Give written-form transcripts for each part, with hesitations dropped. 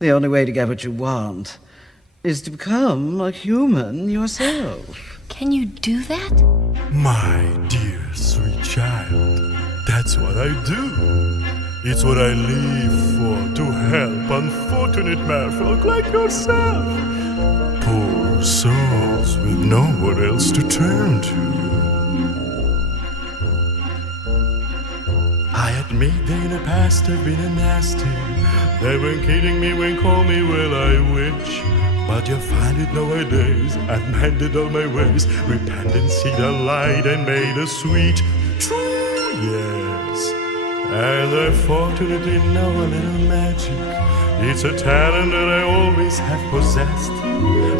The only way to get what you want is to become a human yourself. Can you do that? My dear sweet child, that's what I do. It's what I live for, to help unfortunate merfolk like yourself. Poor souls with nowhere else to turn to. I admit that in the past I've been a nasty. They've been kidding me when call me well I witch. But you find it nowadays, I've mended all my ways, repented, see the light and made a sweet, true yes. And I fortunately know a little magic. It's a talent that I always have possessed.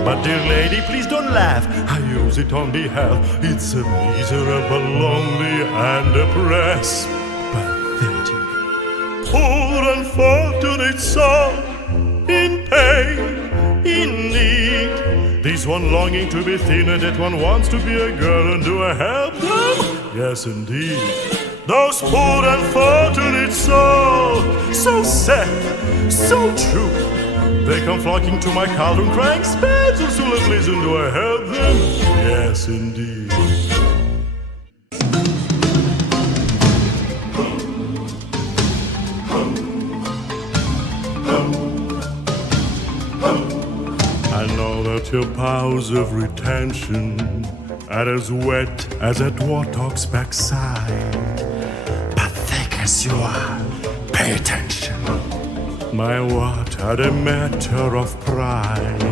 But dear lady, please don't laugh, I use it on behalf. It's a miserable, lonely and oppressed, pathetic, poor unfortunate soul in pain. In need, this one longing to be thin and that one wants to be a girl, and do I help them? Yes, indeed. Those poor unfortunate souls, so sad, so true. They come flocking to my cauldron, crying, "Spades, Ursula, please, and do I help them?" Yes, indeed. I know that your powers of retention are as wet as that warthog's backside. But thick as you are, pay attention. My what are a matter of pride.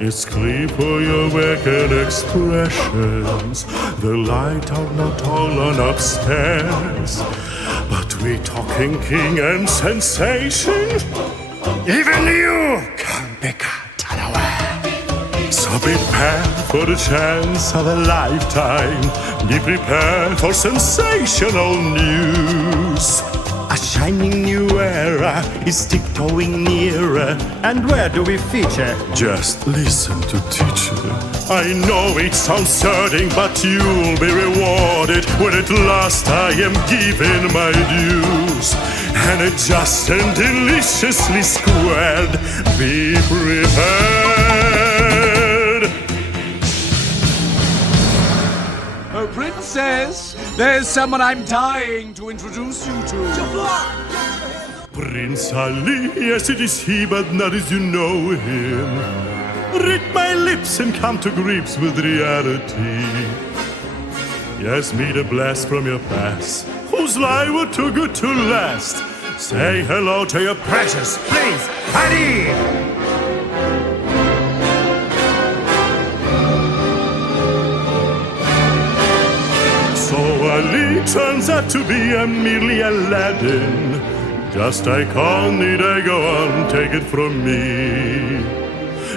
It's clear for your wicked expressions. The light are not all on upstairs. But we talking king and sensation. Even you can't be cut unaware. So prepare for the chance of a lifetime. Be prepared for sensational news. A shining new era is tiptoeing nearer. And where do we feature? Just listen to teacher. I know it sounds certain, but you'll be rewarded when at last I am given my dues. And it just and deliciously squared. Be prepared. Oh, Princess, there's someone I'm dying to introduce you to. Prince Ali, yes it is he, but not as you know him. Read my lips and come to grips with reality. Yes, meet a blast from your past, whose lie were too good to last. Say hello to your precious Prince Ali. So Ali turns out to be a merely Aladdin. Just icon, need I go on, take it from me.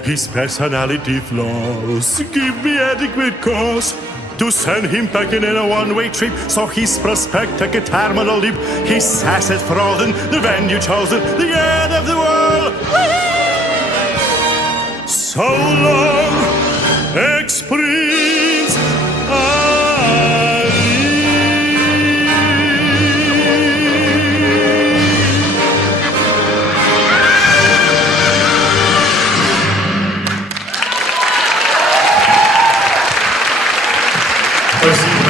His personality flaws give me adequate cause to send him back in a one-way trip. So his prospect take a terminal leap. His assets frozen, the venue chosen, the end of the world. So long, ex-Prince Ali. Спасибо.